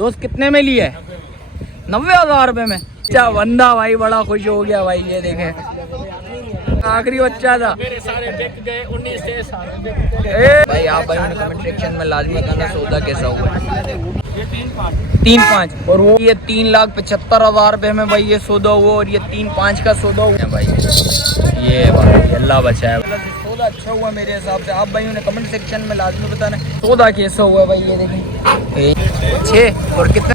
दोस्त कितने में लिया है? 90,000 रुपए में। अच्छा बंदा भाई बड़ा खुश हो गया भाई। ये देखें आखिरी बच्चा था। मेरे सारे बिक गए 19 से सारे बिक गए। भाई आप भाई कमेंट सेक्शन में लाजमी बताना सौदा कैसा हुआ है। ये 3-5 और वो ये 3,75,000 रुपए में भाई ये सौदा हुआ और ये 3-5 का सौदा हुआ भाई। ये भाई अल्लाह बचाए। सौदा अच्छा हुआ मेरे हिसाब से। आप भाइयों ने कमेंट सेक्शन में लाजमी बताना सौदा कैसा हुआ भाई। ये देखें 6 और कितने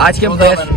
आज के बेस्ट।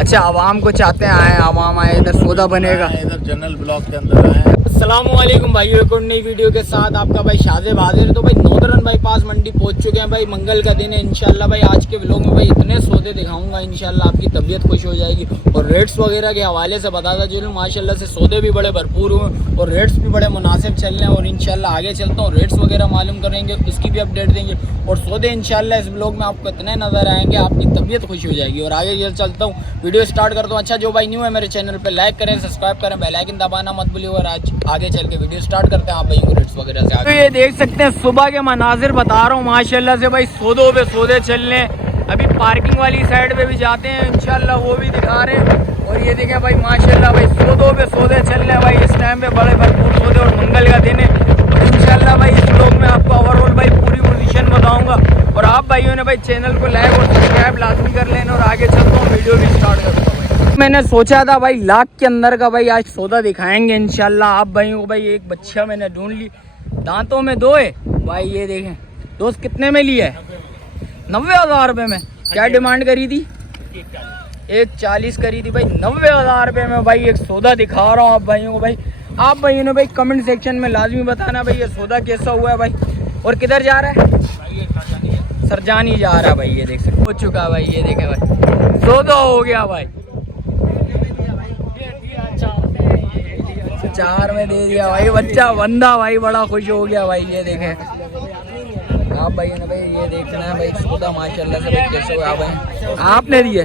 अच्छा आवाम को चाहते हैं आए, आवाम आए इधर सौदा बनेगा। इधर जनरल ब्लॉक के अंदर आए। अस्सलामुअलैकुम भाइयों, एक और नई वीडियो के साथ आपका भाई शाज़ेब हाजिर। तो भाई नॉर्दर्न बाईपास मंडी पहुंच चुके हैं भाई। मंगल का दिन है इंशाल्लाह भाई। आज के व्लॉग में भाई इतने सौदे दिखाऊंगा इंशाल्लाह आपकी तबीयत खुश हो जाएगी। और रेट्स वगैरह के हवाले से बताता चलूँ माशाल्लाह से सौदे भी बड़े भरपूर हुए और रेट्स भी बड़े मुनासिब चल रहे हैं। और इंशाल्लाह आगे चलता हूँ रेट्स वगैरह मालूम करेंगे, उसकी भी अपडेट देंगे। और सौदे इंशाल्लाह इस व्लॉग में आपको इतने नज़र आएंगे आपकी तबीयत खुश हो जाएगी। और आगे चलता हूँ, वीडियो स्टार्ट करता हूँ। अच्छा जो भाई न्यू है मेरे चैनल पर लाइक करें, सब्सक्राइब करें, बेल आइकन दबाना मत भूलिए। और आज आगे चल के वीडियो स्टार्ट करते हैं आप भाई रेट्स वगैरह से। तो ये देख सकते हैं सुबह के मनाजिर बता रहा हूँ माशाल्लाह से भाई। सौदों पे सौदे चल रहे हैं। अभी पार्किंग वाली साइड पे भी जाते हैं इंशाल्लाह, वो भी दिखा रहे हैं। और ये देखें भाई माशाल्लाह भाई सौदों पे सौदे चल रहे हैं भाई। इस टाइम पे बड़े भरपूर सौदे और मंगल का दिन है। और इंशाल्लाह भाई इस व्लॉग में आपको ओवरऑल भाई पूरी पोजीशन बताऊंगा। और आप भाइयों ने भाई चैनल को लाइक और सब्सक्राइब लाजमी कर लेना। और आगे चलता हूँ, वीडियो भी स्टार्ट करता हूँ। मैंने सोचा था भाई लाख के अंदर का भाई आज सौदा दिखाएंगे इंशाल्लाह आप भाइयों को। भाई एक बच्चा मैंने ढूंढ ली, दांतों में 2 है भाई। ये देखें दोस्त कितने में लिया है? 90,000 रुपए में। क्या डिमांड करी थी? 140 करी थी भाई। 90,000 रुपए में भाई एक सौदा दिखा रहा हूँ आप भाइयों को भाई। आप भाइयों ने भाई कमेंट सेक्शन में लाजमी बताना भाई ये सौदा कैसा हुआ है भाई। और किधर जा रहा है? सरजानी जा रहा है भाई। ये देख सकते हो चुका है भाई। ये देखे भाई सौदा हो गया भाई। 4 में दे दिया भाई। बच्चा बंदा भाई बड़ा खुश हो गया भाई। ये देखें आप भाई ने भाई ये देखना है भाई सौदा माशाल्लाह से भाई कैसे हुआ भाई। आपने दिए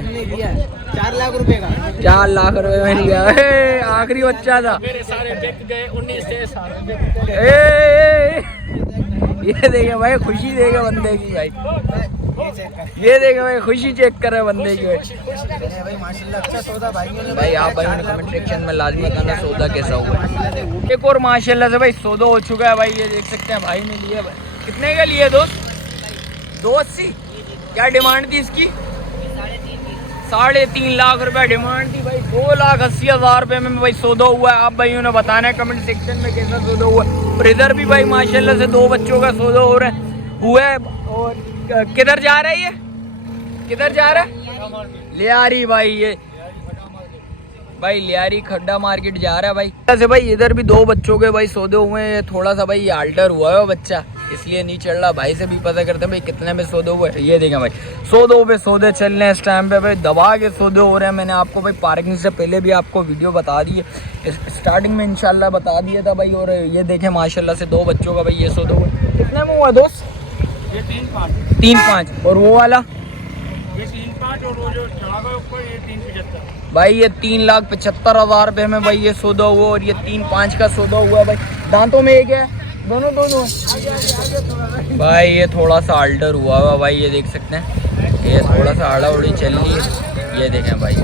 4 लाख रुपए का। 4 लाख रुपए में लिया। आखिरी बच्चा था। मेरे सारे बिक गए 19 से सारे बिक गए। ये देखे भाई खुशी देखे बंदे की भाई। ये देखे भाई खुशी चेक करे बंदे की भाई माशाल्लाह अच्छा सौदा भाई। भाई आप भाई कमेंट सेक्शन में लाजमी बताना सौदा कैसा हुआ है। एक और माशाल्लाह से भाई सौदा हो चुका है भाई। ये देख सकते हैं भाई ने लिए भाई। कितने का लिए दोस्त? 280। क्या डिमांड थी इसकी? 3.5 लाख रुपए डिमांड थी भाई। 2,80,000 रुपए में भाई सौदा हुआ है। आप भाइयों ने बताना है कमेंट सेक्शन में कैसा सौदा हुआ है। और इधर भी भाई माशाल्लाह से 2 बच्चों का सौदा हो रहा है हुआ है। और किधर जा रहा है ये? किधर जा रहा है? लियारी भाई। ये भाई लियारी खड्डा मार्केट जा रहा है भाई। ऐसे भाई इधर भी 2 बच्चों के भाई सौदे हुए हैं। थोड़ा सा भाई ये अल्टर हुआ है बच्चा, इसलिए नहीं चढ़ रहा। भाई से भी पता करते हैं भाई कितने में सौदे हुए। ये देखें भाई सौदों पे सौदे चल रहे हैं इस टाइम पे भाई। दबा के सौदे हो रहे हैं। मैंने आपको भाई पार्किंग से पहले भी आपको वीडियो बता दी है, स्टार्टिंग में इंशाल्लाह बता दिया था भाई। और ये देखें माशाल्लाह से 2 बच्चों का भाई ये सौदा हुआ। कितने में हुआ दोस्त? ये 3-5 और वो वाला? ये 3-5 और वो जो चढ़ा गया ऊपर ये 375 भाई। ये 3,75,000 रुपए में भाई ये सौदा हुआ। और ये 3-5 का सौदा हुआ भाई। दांतों में एक है? दोनों भाई। ये थोड़ा सा अल्टर हुआ हुआ भाई। ये देख सकते हैं ये थोड़ा सा आड़ा उड़ी चल रही है। ये देखें भाई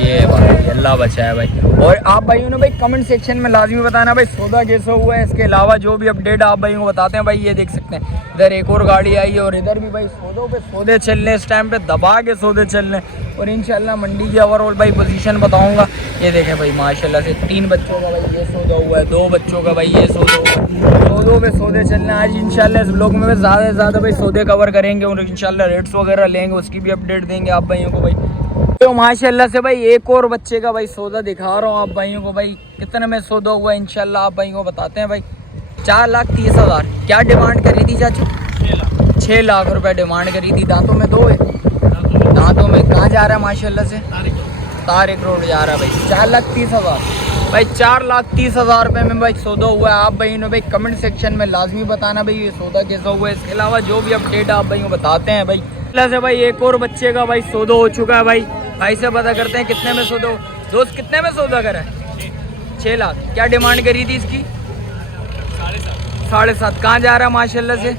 ये भाई अल्लाह बचाए भाई। और आप भाइयों ने भाई कमेंट सेक्शन में लाजमी बताना भाई सौदा कैसा हुआ है। इसके अलावा जो भी अपडेट आप भाइयों को बताते हैं भाई। ये देख सकते हैं इधर एक और गाड़ी आई है। और इधर भी भाई सौदों पे सौदे चल रहे हैं इस टाइम पे। दबा के सौदे चल रहे हैं। और इंशाल्लाह मंडी की ओवरऑल भाई पोजीशन बताऊंगा। ये देखें भाई माशाल्लाह से 3 बच्चों का भाई ये सौदा हुआ है। 2 बच्चों का भाई ये सौदा हुआ है। सौदों पे सौदे चल रहे हैं। आज इंशाल्लाह इस ब्लॉग में ज़्यादा से ज़्यादा भाई सौदे कवर करेंगे। और इंशाल्लाह रेट्स वगैरह लेंगे, उसकी भी अपडेट देंगे आप भाइयों को भाई। तो माशाल्लाह से भाई एक और बच्चे का भाई सौदा दिखा रहा हूँ आप भाइयों को भाई। कितने में सौदा हुआ इंशाल्लाह आप भाइयों को बताते हैं भाई। 4,30,000। क्या डिमांड करी थी चाचू? 6 लाख रुपए डिमांड करी थी। दांतों में 2 है। दांतों में कहाँ जा रहा है माशाल्लाह से? तारिक रोड जा रहा है भाई। 4,30,000 भाई। 4,30,000 रुपए में भाई सौदा हुआ है। आप भाई ने भाई कमेंट सेक्शन में लाजमी बताना भाई ये सौदा कैसा हुआ है। इसके अलावा जो भी अपडेट आप भाई को बताते हैं भाई। से भाई एक और बच्चे का भाई सौदा हो चुका है भाई। भाई से पता करते हैं कितने में सौदा। दोस्त कितने में सौदा करा है? 6 लाख। क्या डिमांड करी थी इसकी? 7.5। कहाँ जा रहा है माशाल्लाह से?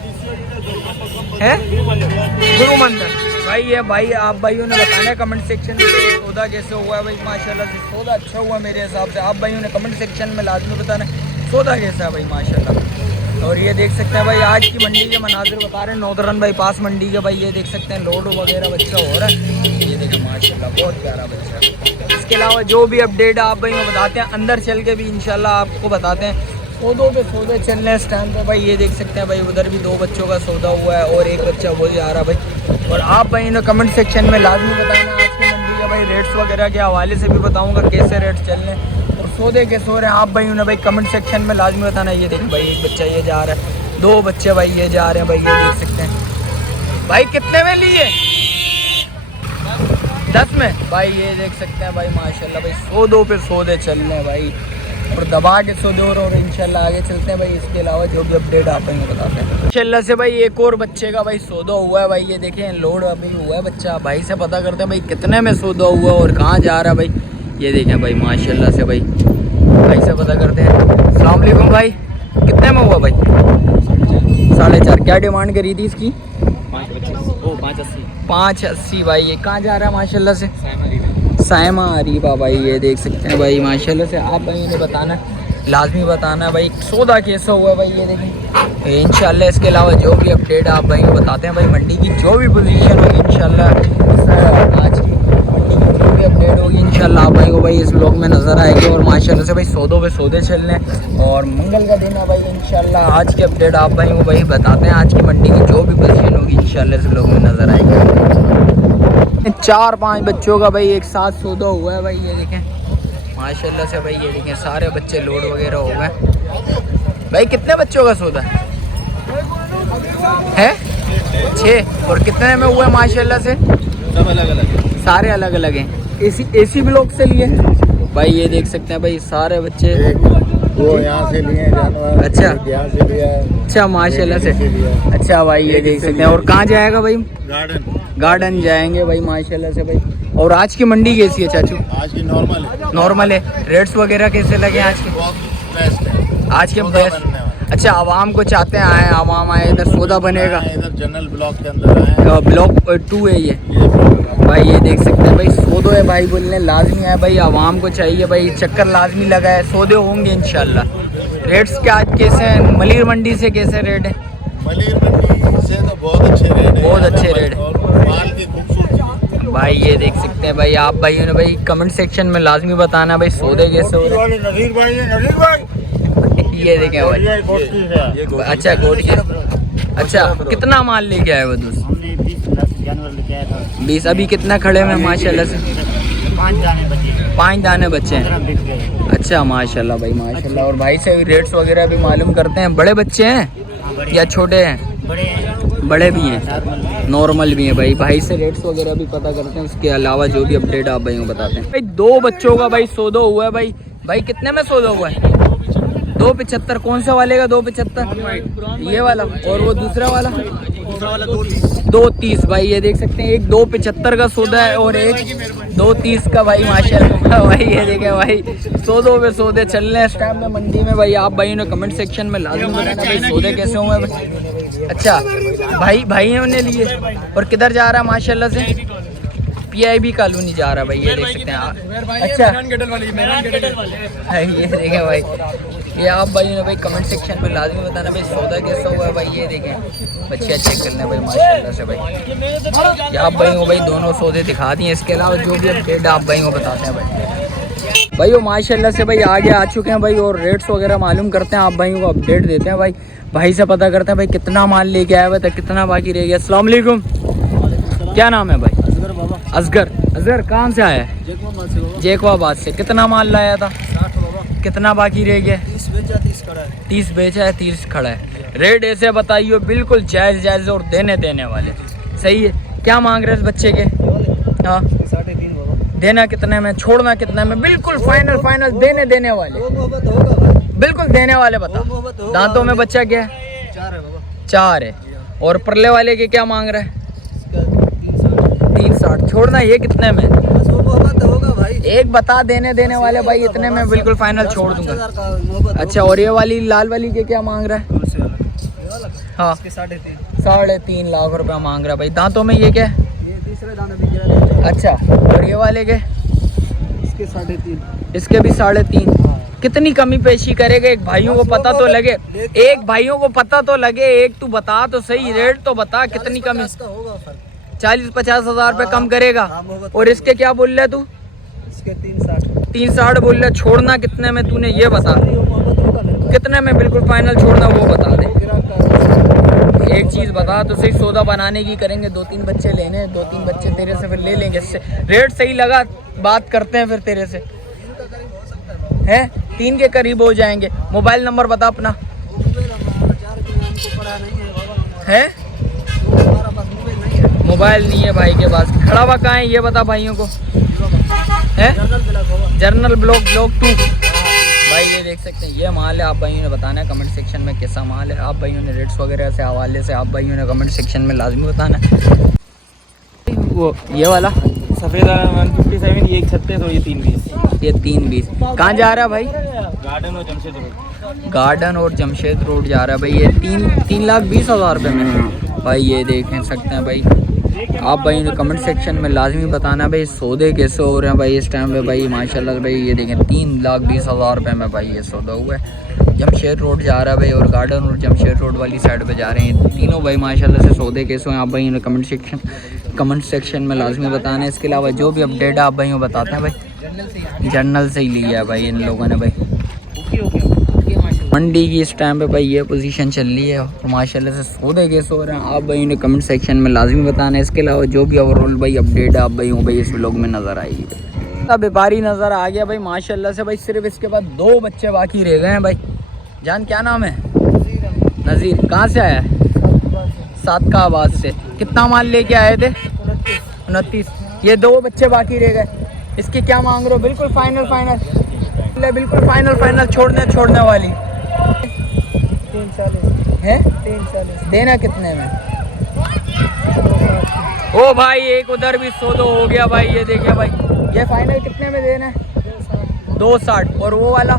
है गुरु मंदिर भाई ये भाई आप भाइयों ने बताना है कमेंट सेक्शन में सौदा कैसे हुआ है भाई। माशाल्लाह से सौदा अच्छा हुआ मेरे हिसाब से। आप भाइयों ने कमेंट सेक्शन में लाजमी बताना सौदा कैसा है भाई माशाल्लाह। और ये देख सकते हैं भाई आज की मंडी के मनाजिर बता रहे हैं नौतरन बाईपास मंडी के भाई। ये देख सकते हैं लोड वगैरह बच्चा हो रहा है। ये देखें माशाल्लाह बहुत प्यारा बच्चा है। इसके अलावा जो भी अपडेट आप भाई बताते हैं अंदर चल के भी इंशाल्लाह आपको बताते हैं। सौदों पे सौदे चल रहे हैं इस टाइम पे भाई। ये देख सकते हैं भाई उधर भी 2 बच्चों का सौदा हुआ है और एक बच्चा वो जा रहा है भाई। और आप भाई ने कमेंट सेक्शन में लाजमी बताना आज की मंडी के भाई रेट्स वगैरह के हवाले से भी बताऊंगा कैसे रेट्स चल रहे हैं और सौदे कैसे हो रहे हैं। आप भाई ने भाई कमेंट सेक्शन में लाजमी बताना। ये देख भाई एक बच्चा ये जा रहा है, 2 बच्चे भाई ये जा रहे हैं भाई। ये देख सकते हैं भाई कितने में लिए 10 में भाई। ये देख सकते हैं भाई माशाल्लाह भाई सौदों पे सौदे चल रहे हैं भाई और दबा के सौदे हो रहे और इंशाल्लाह आगे चलते हैं भाई। इसके अलावा जो भी अपडेट आप हमें बताते हैं इंशाल्लाह से भाई। एक और बच्चे का भाई सौदा हुआ है भाई। ये देखें लोड अभी हुआ है बच्चा। भाई से पता करते हैं भाई कितने में सौदा हुआ और कहाँ जा रहा है भाई। ये देखें भाई माशाल्लाह से भाई से पता करते हैं। अस्सलाम वालेकुम भाई कितने में हुआ भाई 4.5। क्या डिमांड करी थी इसकी 580 भाई। ये कहाँ जा रहा है माशाल्लाह से सायमा अरीबा भाई। ये देख सकते हैं भाई माशाल्लाह से। आप भाई ने बताना लाजमी बताना भाई सौदा कैसा हुआ भाई। ये देखें इंशाल्लाह। इसके अलावा जो भी अपडेट आप भाई को बताते हैं भाई मंडी की जो भी पोजीशन होगी इंशाल्लाह आज की मंडी की जो भी अपडेट होगी इंशाल्लाह आप भाई को भाई इस ब्लॉग में नज़र आएगी। और माशाल्लाह से भाई सौदों पे सौदे चल रहे हैं और मंगल का दिन है भाई। इंशाल्लाह आज के अपडेट आप भाई को भाई बताते हैं आज की मंडी की जो भी पोजीशन होगी इंशाल्लाह इस ब्लॉग में नज़र आएगी। 4-5 बच्चों का भाई एक साथ सौदा हुआ है भाई। ये देखें माशाल्लाह से भाई। ये देखें सारे बच्चे लोड वगैरह हो गए भाई। कितने बच्चों का सौदा है 6 और कितने में हुआ है माशाल्लाह से। सब अलग अलग है, सारे अलग अलग हैं। एसी ब्लॉक से लिए भाई। ये देख सकते हैं भाई सारे बच्चे वो यहाँ से लिए जानवर। अच्छा यहाँ से लिया है। अच्छा माशाल्लाह से। अच्छा भाई ये देख सकते हैं। और कहाँ जाएगा भाई गार्डन जाएंगे भाई माशाल्लाह से भाई। और आज की मंडी कैसी है चाचू। आज की नॉर्मल है। रेट्स वगैरह कैसे लगे आज के बेस्ट है। आज के बेस्ट। अच्छा आवाम को चाहते हैं आए आवाम आए इधर सौदा बनेगा। इधर जनरल ब्लॉक के अंदर आए। ब्लॉक 2 है ये भाई। ये देख सकते हैं भाई सौदो है भाई बोलने लाजमी है भाई। आवाम को चाहिए भाई चक्कर लाजमी लगा है। सौदे होंगे इंशाल्लाह। रेट्स क्या आज कैसे हैं मलिर मंडी से कैसे रेट है। मलिर मंडी से तो बहुत अच्छे रेट है। बहुत अच्छे रेट है माल की खूबसूरती भाई। ये देख सकते हैं भाई आप भाइयों ने भाई कमेंट सेक्शन में लाजमी बताना भाई सौदे कैसे हो रहे हैं। ये देखें भाई। अच्छा गोट अच्छा कितना माल लेके आए वो दोस्त 20। अभी कितना खड़े में माशाल्लाह से 5 दाने बच्चे हैं। अच्छा माशाल्लाह भाई माशाल्लाह। और भाई से रेट्स वगैरह भी मालूम करते हैं। बड़े बच्चे हैं या छोटे हैं। बड़े भी हैं नॉर्मल भी हैं भाई। भाई से रेट्स वगैरह भी पता करते हैं। उसके अलावा जो भी अपडेट आप भाई को बताते हैं भाई। 2 बच्चों का भाई सौदा हुआ है भाई। भाई कितने में सौदा हुआ है 275। कौन सा वाले का 275 ये वाला और वो दूसरा वाला 230 भाई। ये देख सकते हैं एक 275 का सौदा है और एक 230 का भाई माशाल्लाह भाई। ये देखें भाई सौदों पे सौदे चल रहे हैं इस टाइम में मंडी में भाई। आप भाई ने कमेंट सेक्शन में लाजमी बताना भाई सौदे कैसे हुए भाई। अच्छा भाई ने लिए और किधर जा रहा है माशाल्लाह से PIB कॉलोनी जा रहा है भाई। ये देख सकते हैं। अच्छा ये देखें भाई। ये आप भाई ने भाई कमेंट सेक्शन में लाजमी बताना भाई सौदा कैसा हुआ है भाई। ये देखें बच्चे चेक करने भाई माशाल्लाह से भाई। ये आप भाई को भाई दोनों सौदे दिखा दिए। इसके अलावा जो भी अपडेट आप भाई को बताते हैं भाई वो माशाल्लाह से भाई आगे आ चुके हैं भाई। और रेट्स वगैरह मालूम करते हैं आप भाई को अपडेट देते हैं भाई। भाई से पता करते हैं भाई कितना माल लेके आया हुआ था कितना बाकी रह गया। अस्सलाम वालेकुम क्या नाम है भाई। असगर कहाँ से आया है जैकवाबाद से। कितना माल लाया था 60 कितना बाकी रह गया 30 बेचा है 30 खड़ा है। रेट ऐसे बताइए बिल्कुल जायज़ और देने वाले सही है। क्या मांग रहे हैं इस बच्चे के। हाँ 3.5 देना कितने में छोड़ना कितने में बिल्कुल फाइनल देने वाले बिल्कुल देने वाले बता। दांतों में बच्चा क्या है 4 है। और परले वाले के क्या मांग रहा है 360 छोड़ना ये कितने में एक बता देने वाले भाई इतने में बिल्कुल फाइनल छोड़ दूंगा। अच्छा और ये वाली लाल वाली के क्या मांग रहा है। हाँ 3.5 लाख रुपया मांग रहा है भाई। दांतों में ये क्या है तीसरे दाने भी गिरा। अच्छा, और ये वाले के? इसके 3.5। इसके भी 3.5। कितनी कमी पेशी करेगा? एक भाइयों को पता तो लगे, एक भाइयों को पता तो लगे, एक तू बता तो सही, रेट तो बता कितनी कमी। 40-50 हज़ार रुपये कम करेगा। और इसके क्या बोल रहा है तू? इसके 3.60। 3.60 बोल रहा है। छोड़ना कितने में तूने ये बता, कितने में बिल्कुल फाइनल छोड़ना वो बता दे। एक चीज़ बता तो सही, सौदा बनाने की करेंगे, 2-3 बच्चे लेने, 2-3 बच्चे तेरे से फिर ले लेंगे। रेट सही लगा बात करते हैं फिर तेरे से, है 3 के करीब हो जाएंगे। मोबाइल नंबर बता अपना। है मोबाइल नहीं है भाई के पास। खड़ा हुआ कहाँ है ये बता भाइयों को। है जर्नल ब्लॉक 2। भाई ये देख सकते हैं, ये माल है। आप भाइयों ने बताना है कमेंट सेक्शन में कैसा माल है। आप भाइयों ने रेट्स वगैरह से हवाले से आप भाइयों ने कमेंट सेक्शन में लाजमी बताना है। वो ये वाला सफ़ेद 157, ये 36 और ये 320। ये 320 कहाँ जा रहा है भाई? गार्डन और जमशेद रोड। गार्डन और जमशेद रोड जा रहा है भाई। ये 3,20,000 रुपये में भाई। ये देख सकते हैं भाई। आप भाई ने कमेंट सेक्शन में लाजमी बताना भाई सौदे कैसे हो रहे हैं भाई इस टाइम पे भाई। माशाल्लाह भाई ये देखें 3,20,000 रुपये में भाई ये सौदा हुआ है। जमशेद रोड जा रहा है भाई और गार्डन और जमशेद रोड वाली साइड पे जा रहे हैं तीनों भाई। माशाल्लाह से सौदे कैसे हैं आप भाई ने कमेंट सेक्शन में लाजमी बताना है। इसके अलावा जो भी अपडेट है आप भाई बताते हैं भाई। जर्नल से ही लिया है भाई इन लोगों ने भाई। मंडी की इस टाइम पे भाई ये पोजीशन चल रही है और माशाल्लाह से सौदे कैसे हो रहे हैं आप भाई ने कमेंट सेक्शन में लाजमी बताना है। इसके अलावा जो भी ओवरऑल भाई अपडेट है आप भाई भाई इस व्लॉग में नज़र आएगी। व्यापारी नज़र आ गया भाई माशाल्लाह से भाई। सिर्फ इसके बाद 2 बच्चे बाकी रह गए हैं भाई। जान क्या नाम है? नज़ीर। कहाँ से आया है? सादकाबाद से। कितना माल लेके आए थे? 29। ये 2 बच्चे बाकी रह गए। इसकी क्या मांग रहे हो? बिल्कुल फाइनल बिल्कुल फाइनल छोड़ने वाली 340 है। 340 देना कितने में? ओ भाई एक उधर भी सौदा हो गया भाई। ये देखिए भाई ये फाइनल कितने में देना है? 260। और वो वाला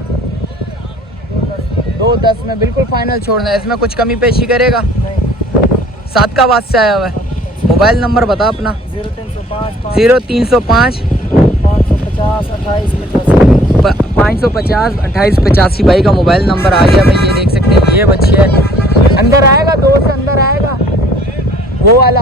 210 में बिल्कुल फाइनल छोड़ना है। इसमें कुछ कमी पेशी करेगा? सादकाबाद से आया हुआ है। मोबाइल नंबर बता अपना। 0305 550 2885 भाई का मोबाइल नंबर आ गया भाई। ये देख सकते हैं ये बच्चे है। अंदर आएगा 2 से अंदर आएगा वो वाला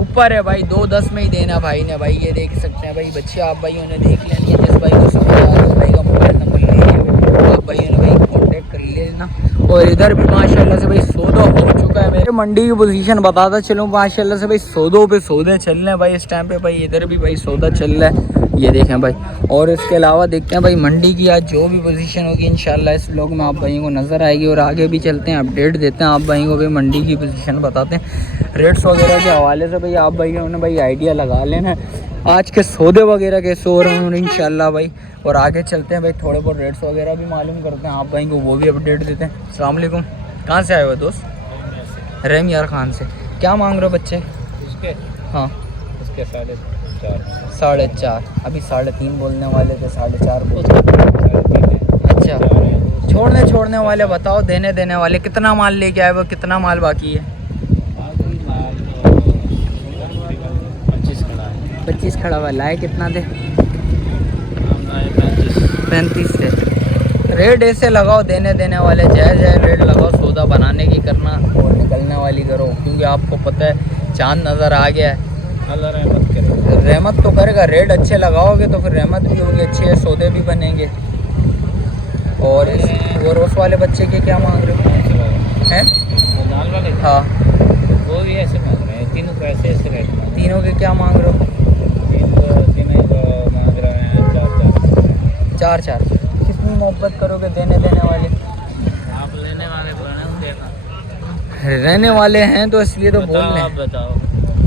ऊपर है भाई। 210 में ही देना भाई ने भाई। ये देख सकते हैं भाई बच्चे आप भाइयों ने देख लेनी है। जिस भाई को समझ आ रहा है उस भाई का मोबाइल नंबर ले लिया आप भाइयों ने भाई कॉन्टेक्ट कर लेना। और इधर भी माशाल्लाह से भाई सौदा हो चुका है। मेरे मंडी की पोजीशन बताता चलूँ माशाल्लाह से भाई सौदों पे सौदे चल रहे हैं भाई इस टाइम पे भाई। इधर भी भाई सौदा चल रहा है ये देखें भाई। और इसके अलावा देखते हैं भाई मंडी की आज जो भी पोजीशन होगी इंशाल्लाह इस व्लॉग में आप भाइयों को नज़र आएगी। और आगे भी चलते हैं अपडेट देते हैं आप भाइयों को भाई। मंडी की पोजीशन बताते हैं रेट्स वगैरह के हवाले से भाई। आप भाइयों ने भाई आइडिया लगा लेना आज के सौदे वगैरह कैसे हो रहे हैं इंशाल्लाह भाई। और आगे चलते हैं भाई थोड़े बहुत रेट्स वगैरह भी मालूम करते हैं आप भाई को, वो भी अपडेट देते हैं। अस्सलाम वालेकुम। कहाँ से आए हुए दोस्त? रहम यार खान से। क्या मांग रहे हो बच्चे? उसके हाँ उसके 4.5 4.5। अभी 3.5 बोलने वाले थे 4.5 बोल। अच्छा छोड़ने वाले बताओ। देने वाले कितना माल लेके आए वो? कितना माल बाकी है? 25 खड़ा हुआ। लाए कितना दे? 35 से। रेट ऐसे लगाओ देने वाले जायज़ रेट लगाओ। सौदा बनाने की करना और निकलने वाली करो क्योंकि आपको पता है चांद नज़र आ गया है। अल्लाह रहमत करे। रहमत तो करेगा। रेट अच्छे लगाओगे तो फिर रहमत भी होगी, अच्छे सौदे भी बनेंगे। और उस वाले बच्चे के क्या मांग रहे हो? हैं लाल वाले? हाँ वो भी ऐसे मांग रहे हैं। तीनों को ऐसे रेट मांग। तीनों के क्या मांग रहे हो? तीनों को मांग रहे हैं 4-4। कितनी मोहब्बत करोगे देने वाले? आप लेने वाले रहने वाले हैं तो इसलिए तो बोल रहे हैं। बताओ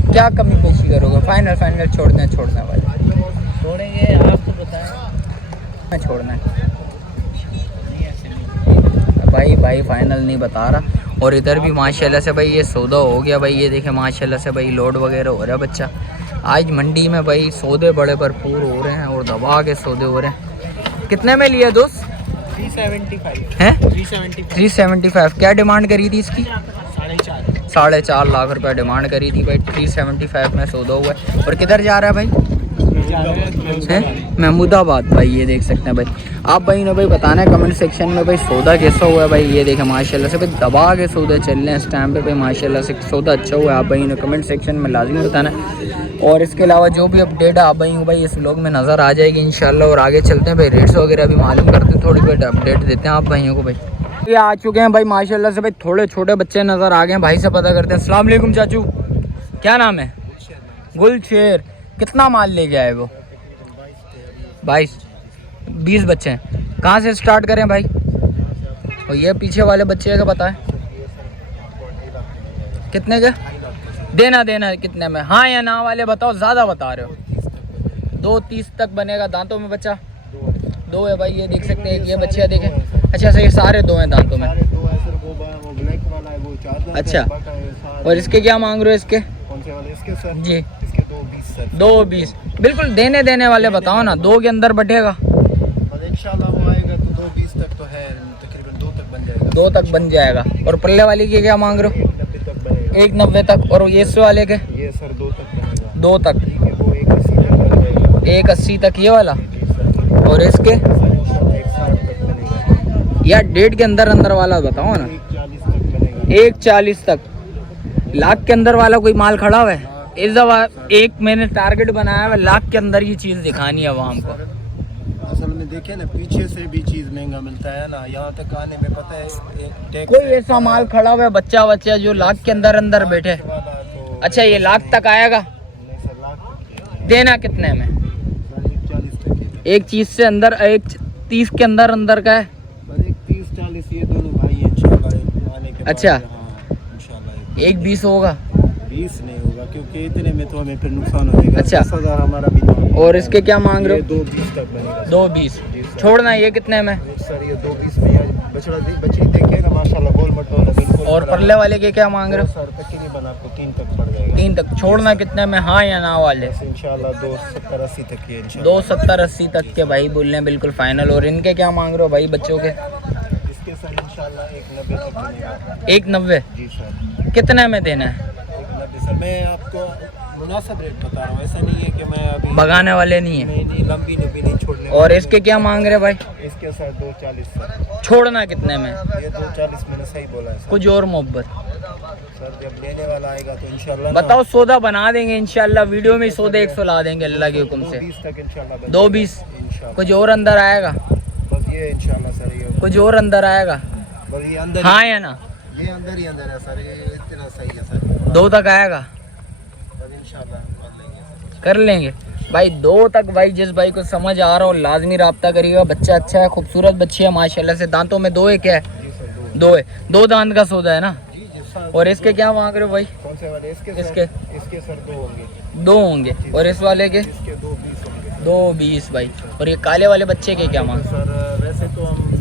क्या कमी पेशी करोगे? फाइनल छोड़ने वाले छोड़ेंगे आप तो बताएं। छोड़ना है भाई फाइनल नहीं बता रहा। और इधर भी माशाल्लाह से भाई ये सौदा हो गया भाई। ये देखे माशाल्लाह से भाई लोड वगैरह हो रहा है बच्चा। आज मंडी में भाई सौदे बड़े भरपूर हो रहे हैं और दबा के सौदे हो रहे हैं। कितने में लिया दोस्त? 375 है 375 375। क्या डिमांड करी थी इसकी? 4.5 4.5 लाख रुपए डिमांड करी थी भाई। 375 में सौदा हुआ है। और किधर जा रहा है भाई? महमूदाबाद भाई। ये देख सकते हैं भाई। आप भाई ने भाई बताना है कमेंट सेक्शन में भाई सौदा कैसा हुआ है भाई। ये देखें माशाल्लाह से भाई दबा के सौदे चल रहे हैं इस टाइम पे भाई। माशाल्लाह से सौदा अच्छा हुआ है। आप भाई ने कमेंट सेक्शन में लाजमी बताना है। और इसके अलावा जो भी अपडेट है आप भाई इस व्लॉग में नज़र आ जाएगी इंशाल्लाह। और आगे चलते हैं भाई, रेट्स वगैरह भी मालूम करते हैं, थोड़ी बहुत अपडेट देते हैं आप भाइयों को भाई। ये आ चुके हैं भाई माशाल्लाह से भाई। थोड़े छोटे बच्चे नज़र आ गए हैं भाई से पता करते हैं। अस्सलाम वालेकुम चाचू, क्या नाम है? गुलशेर। कितना माल ले गया है वो? 20 बच्चे हैं। कहाँ से स्टार्ट करें भाई? और ये पीछे वाले बच्चे का बताएं कितने के? देना कितने में? हाँ या ना वाले बताओ, ज़्यादा बता रहे हो। 2.30 तक बनेगा। दांतों में बच्चा 2 है भाई। ये देख सकते हैं ये बच्चे देखें। अच्छा सही, सारे 2 हैं दांतों में। अच्छा, और इसके क्या मांग रहे हो? इसके जी 2.20। बिल्कुल देने वाले बताओ ना। 2 के अंदर बैठेगा? इंशाल्लाह वो आएगा तो 2.20 तक तो है, तकरीबन 2 तक बन जाएगा। 2 तक बन जाएगा। और पल्ले वाले के क्या मांग रहे हो? 1.90 तक। और ये इस वाले के? ये सर 2 तक बनेगा। 2 तक। वो 1.80 तक बन जाएगा। 1.80 तक ये वाला। और इसके? 1.60 तक बनेगा। या 1.5 के अंदर वाला बताओ ना। 1.40 तक बनेगा। 1.40 तक। लाख के अंदर वाला कोई माल खड़ा हुआ है? इस दफा एक मैंने टारगेट बनाया है, लाख के अंदर की चीज़ दिखानी है आवाम को। असल में देखे ना, पीछे से भी चीज़ महंगा मिलता है ना, यहाँ तक आने में पता है कोई ऐसा माल खड़ा हुआ है बच्चा जो लाख के अंदर बैठे? तो अच्छा, ये लाख तक आएगा? नहीं सर, लाख देना कितने में? 1.40 तक। एक चीज़ से अंदर 1.30 के अंदर का है। 1.30-40 ये दोनों भाई हैं इंशाल्लाह आने के बाद। अच्छा। हाँ, इंशाल्लाह 1.20 होगा? 20 नहीं होगा क्योंकि इतने में तो हमें फिर नुकसान हो जाएगा। अच्छा। 10,000 हमारा भी नहीं। और इसके क्या मांग रहे हो? 2.20 तक बनेगा। 2.20 जी सर। छोड़ना। ये कितने में? सर ये 2.20 में बछड़ी देखे ना माशाल्लाह, गोल मटोला बिल्कुल। और परले वाले के क्या मांग रहे हो? सर तकरीबन आपको 3 तक पड़ जाएगा। 3 तक। छोड़ना कितने में? हाँ या ना वाले? इंशाल्लाह 270-80 तक की इंशाल्लाह। 270-80 तक के भाई बोल रहे हैं बिल्कुल फाइनल। और इनके क्या मांग रहे हो भाई बच्चों के? इसके सर इंशाल्लाह 1.90 तक बनेगा। 1.90? जी सर। कितने में देना है? 1.90 सर। मैं आपको मुनासिब रेट बता रहा हूँ, ऐसा नहीं है कि मैं अभी भगाने वाले नहीं है। नहीं लंबी नहीं छोड़ने। और इसके क्या मांग रहे भाई? इसके सर 2.40 सर। छोड़ना कितने में? ये 2.40 मैंने सही बोला है सर। कुछ और मोहब्बत सर जब लेने वाला आएगा तो इंशाल्लाह बताओ। सौदा बना देंगे इंशाल्लाह। वीडियो में सौदे 100 ला देंगे अल्लाह के हुक्म से। 2.20 तक इंशाल्लाह। 2.20 इंशाल्लाह। कुछ और अंदर आएगा? बस ये इंशाल्लाह सर। ये कुछ और अंदर आएगा? बस ये अंदर। हाँ या ना? ये अंदर ही अंदर है सर। ये इतना सही है सर। 2 तक आएगा? बस इंशाल्लाह कर लेंगे भाई। 2 तक भाई। जिस भाई को समझ आ रहा हो लाजमी रब्ता करिएगा। बच्चा अच्छा है, खूबसूरत बच्ची है माशाल्लाह से। दांतों में 2 है? क्या है? 2 है। 2 दांत का सौदा है ना। और इसके क्या मांग रहे हो भाई? कौन से वाले? इसके सर 2 होंगे। 2 होंगे। और इस वाले के? इसके 2.20 होंगे। 2.20 भाई। और ये काले वाले बच्चे के क्या मांग? सर वैसे तो हम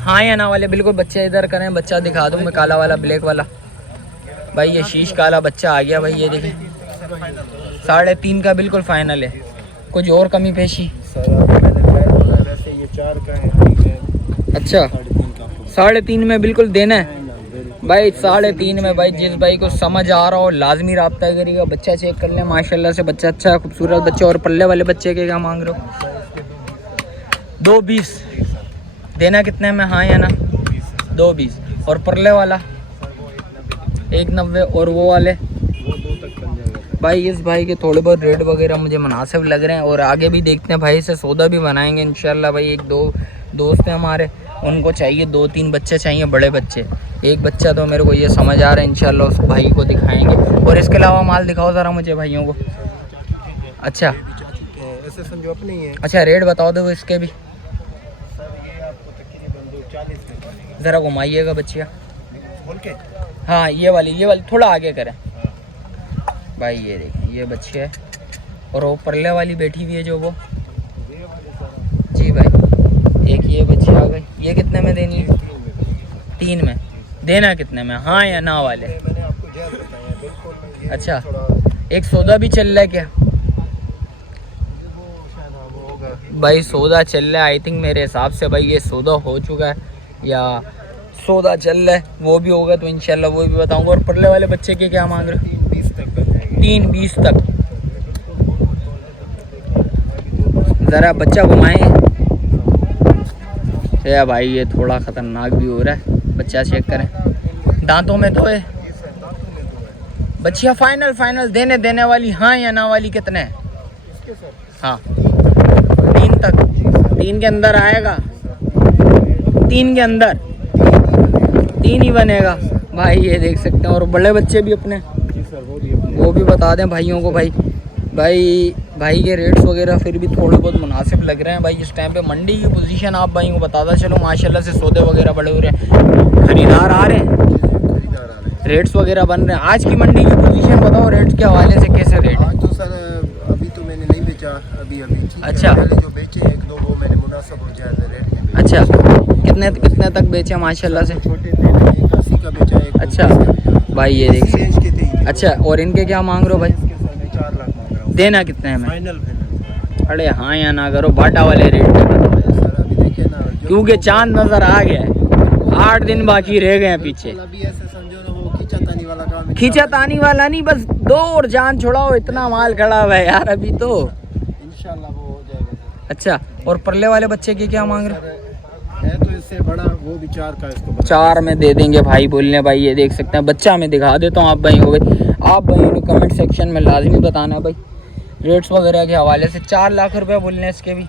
हाँ या ना वाले बिल्कुल बच्चे इधर करें। बच्चा दिखा दूँ मैं, काला वाला, ब्लैक वाला भाई। ये शीश काला बच्चा आ गया भाई। ये देखिए 3.5 का बिल्कुल फाइनल है। कुछ और कमी पेशी? सर मैंने ट्राई बोला, वैसे ये 4 का है, ठीक है। अच्छा, 3.5 का 3.5 में बिल्कुल देना है भाई। 3.5 में भाई। जिस भाई को समझ आ रहा हो लाजमी रब्ता करिएगा। बच्चा चेक कर ले माशाल्लाह से। बच्चा अच्छा है, खूबसूरत बच्चा। और पल्ले वाले बच्चे के क्या मांग रहे हो? 2.20 देना कितने में? हाँ या ना? 2.20। और परले वाला? 1.90। और वो वाले? वो 2 तक बन जाएगा भाई। इस भाई के थोड़े बहुत रेट वगैरह मुझे मुनासिब लग रहे हैं। और आगे भी देखते हैं भाई से सौदा भी बनाएंगे इंशाल्लाह भाई। 1-2 दोस्त हैं हमारे, उनको चाहिए 2-3 बच्चे चाहिए, बड़े बच्चे। एक बच्चा तो मेरे को ये समझ आ रहा है इंशाल्लाह उस भाई को दिखाएंगे। और इसके अलावा माल दिखाओ ज़रा मुझे भाइयों को। अच्छा ऐसे समझो अपने ही है। अच्छा, रेट बताओ दो इसके भी। सर ये आपको तकरीबन 2.40 तक बनेगा। ज़रा घुमाइएगा बच्चिया। बोल के हाँ ये वाली थोड़ा आगे करें भाई। ये देखें ये बच्ची है। और वो परले वाली बैठी हुई है जो वो? जी भाई। एक ये बच्ची आ गई। ये कितने में देनी है? 3 में। देना कितने में? हाँ या ना वाले? मैंने आपको जायज़ बताया बिल्कुल। अच्छा, एक सौदा भी चल रहा है क्या भाई? सौदा चल रहा है आई थिंक मेरे हिसाब से भाई। ये सौदा हो चुका है या सौदा चल रहा है, वो भी होगा तो इंशाल्लाह वो भी बताऊंगा। और परले वाले बच्चे के क्या मांग रहे हो? 320 तक बन जाएंगे। 320 तक। ज़रा बच्चा घुमाएं। या भाई ये थोड़ा ख़तरनाक भी हो रहा है, बच्चा चेक करें। दांतों में तो है बच्चियाँ। फाइनल देने वाली हाँ या ना वाली कितने है? हाँ 3 तक। 3 के अंदर आएगा, 3 के अंदर 3 ही बनेगा भाई, ये देख सकते हैं। और बड़े बच्चे भी अपने वो भी बता दें भाइयों को। भाई के रेट्स वगैरह फिर भी थोड़े बहुत मुनासिब लग रहे हैं भाई इस टाइम पे। मंडी की पोजीशन आप भाइयों को बताता चलो, माशाल्लाह से सौदे वगैरह बड़े हो रहे हैं, खरीदार आ रहे हैं, रेट्स वगैरह बन रहे हैं। आज की मंडी की पोजीशन बताओ, रेट्स के हवाले से कैसे रेट? आज तो सर अभी तो मैंने नहीं बेचा, अभी अच्छा। पहले जो बेचे 1-2 वो मैंने मुनासिब और जायज़ रेट में बेचे। अच्छा, कितने तक बेचे माशाल्लाह से? छोटे थे, एक 80 का बेचा, एक अच्छा भाई ये देख सकते रेंज के थे। अच्छा, और इनके क्या मांग रहे हो भाई? 4 लाख मांग रहा हूँ। देना कितने है? फाइनल अरे हाँ या ना करो, बाटा वाले रेट पे बताओ सर। अभी देखिए ना, क्योंकि चांद नजर आ गया है, 8 दिन बाकी रह गए हैं पीछे। अभी ऐसे समझो ना, वो खींचातानी वाला काम है। खींचातानी वाला नहीं, बस दो और जान छुड़ाओ, इतना माल खड़ा हुआ है यार अभी तो। इंशाल्लाह वो हो जाएगा सर। अच्छा, और परले वाले बच्चे के क्या मांग रहे हो? है तो इससे बड़ा वो भी 4 का, इसको बता। 4 में दे देंगे भाई बोलने। भाई ये देख सकते हैं, बच्चा मैं दिखा देता हूँ आप भाई हो गए। आप भाई ने कमेंट सेक्शन में लाजमी बताना भाई रेट्स वगैरह के हवाले से। 4 लाख रुपए बोलने इसके भी,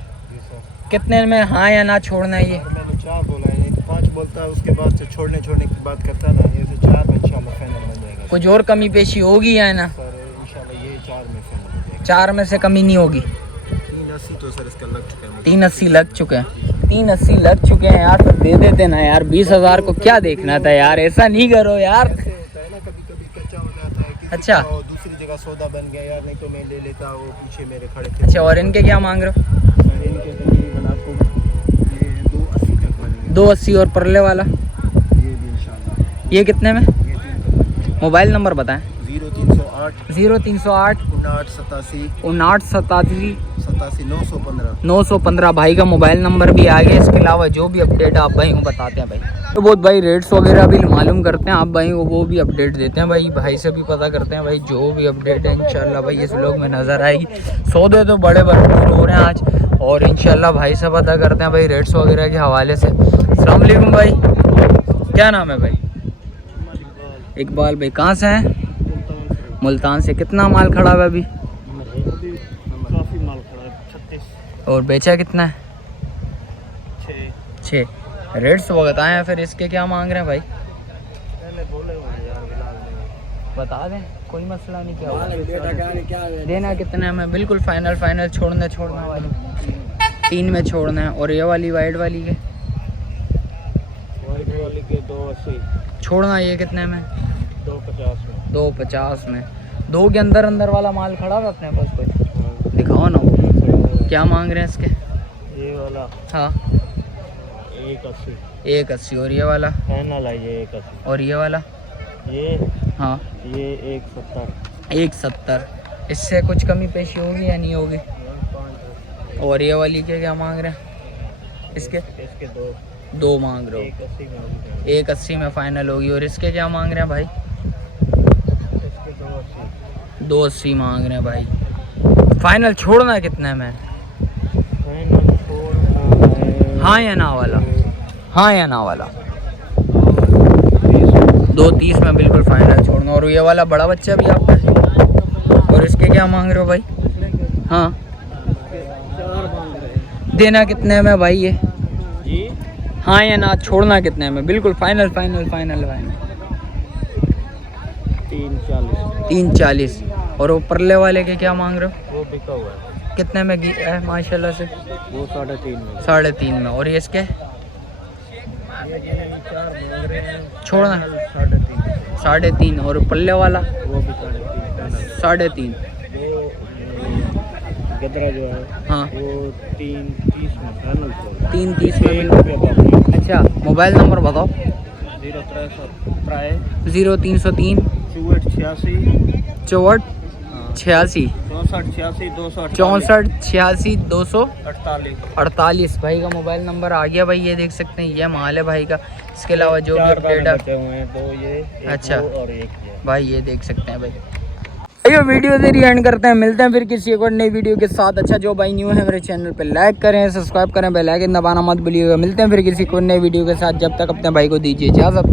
कितने में हाँ या ना छोड़ना है? ये मैंने 4 बोला है, नहीं तो 5 बोलता है, उसके बाद से छोड़ने की बात करता है ना। ये तो 4 में इंशाल्लाह फाइनल बन जाएगा। कुछ और कमी पेशी होगी या ना? सर इंशाल्लाह ये 4 में फाइनल हो जाएगा। 4 में से कमी नहीं होगी। 380 तो सर इसका लग चुका है। 380 लग चुके हैं, 380 लग चुके हैं यार। तो दे देते ना यार, 20,000 को क्या देखना था यार, ऐसा नहीं करो यार। ऐसे होता है ना, कभी कच्चा हो जाता है, किसी अच्छा। का दूसरी जगह सौदा बन गया यार, नहीं तो मैं ले लेता, वो पीछे मेरे खड़े थे। अच्छा, और इनके क्या मांग रहे हो? सर इनके तकरीबन आपको ये 280 तक बनेंगे। 280। और परले वाला ये भी इंशाल्लाह। ये कितने में? ये 3 मोबाइल नंबर बताएं। 0308 0308 5987 5987 87 915। 915 भाई का मोबाइल नंबर भी आ गया। इसके अलावा जो भी अपडेट आप भाई को बताते हैं भाई, तो बहुत भाई रेट्स वगैरह भी मालूम करते हैं आप भाई को, वो भी अपडेट देते हैं भाई से भी पता करते हैं भाई। जो भी अपडेट है इंशाल्लाह भाई इस व्लॉग में नज़र आएगी। सौदे तो बड़े भरपूर हो रहे हैं आज, और इंशाल्लाह भाई से पता करते हैं भाई रेट्स वगैरह के हवाले से। अस्सलाम वालेकुम भाई, क्या नाम है भाई? इकबाल भाई। कहाँ से हैं? मुल्तान से। कितना माल खड़ा हुआ है अभी? काफ़ी माल खड़ा है, 36। और बेचा कितना है? 6 6। रेट्स वो बताएं फिर, इसके क्या मांग रहे हैं भाई? पहले बोले हुए हैं यार, फिलहाल बता दें, कोई मसला नहीं। क्या देना कितने में? बिल्कुल फाइनल छोड़ना वाली 3 में छोड़ना है। और ये वाली वाइट वाली के वाइट वाली के 280 छोड़ना। ये कितने में? 250 में। 250 में। 2 के अंदर वाला माल खड़ा है अपने पास, कोई दिखाओ ना वो। क्या मांग रहे हैं इसके? ये वाला हाँ 180 180। और ये वाला? फाइनल है ये 180। और ये वाला? ये हाँ ये 170। 170। इससे कुछ कमी पेशी होगी या नहीं होगी? और ये वाली के क्या मांग रहे हैं? इसके 2 मांग रहे हो। 180 में होगी। 180 में फाइनल होगी। और इसके क्या मांग रहे हैं भाई? इसके 280। 280 मांग रहे हैं भाई। फाइनल छोड़ना कितने में? फाइनल छोड़ना है हाँ या ना वाला? हाँ या ना वाला? 230 में बिल्कुल फाइनल छोड़ना। और ये वाला बड़ा बच्चा भी आपका है? और इसके क्या मांग रहे हो भाई? हाँ 4 मांग रहे हैं देना कितने में भाई ये? जी। हाँ या ना छोड़ना कितने में? बिल्कुल फाइनल 340। और वो परले वाले के क्या मांग रहे हो? वो बिका हुआ है, कितने में है माशाल्लाह से? वो 3.5 में। 3.5 में। और ये इसके छोड़ना 3.5। और पल्ले वाला? वो भी 3.5। 3.5। वो गदरा जो है हाँ वो 330 में फाइनल छोड़। 330 में। 1 रुपया बाकी। अच्छा, मोबाइल नंबर बताओ। 0303 0303 64 86 64 86 64 भाई का मोबाइल नंबर आ गया भाई। ये देख सकते हैं ये माल है भाई का। इसके अलावा जो भी अपडेट है अच्छा भाई ये देख सकते हैं भाई। ये वीडियो से एंड करते हैं, मिलते हैं फिर किसी एक और नई वीडियो के साथ। अच्छा जो भाई न्यू है मेरे चैनल पे लाइक करें, सब्सक्राइब करें, बेल आइकन दबाना मत भूलिएगा। मिलते हैं फिर किसी को नई वीडियो के साथ, जब तक अपने भाई को दीजिए इजाज़त।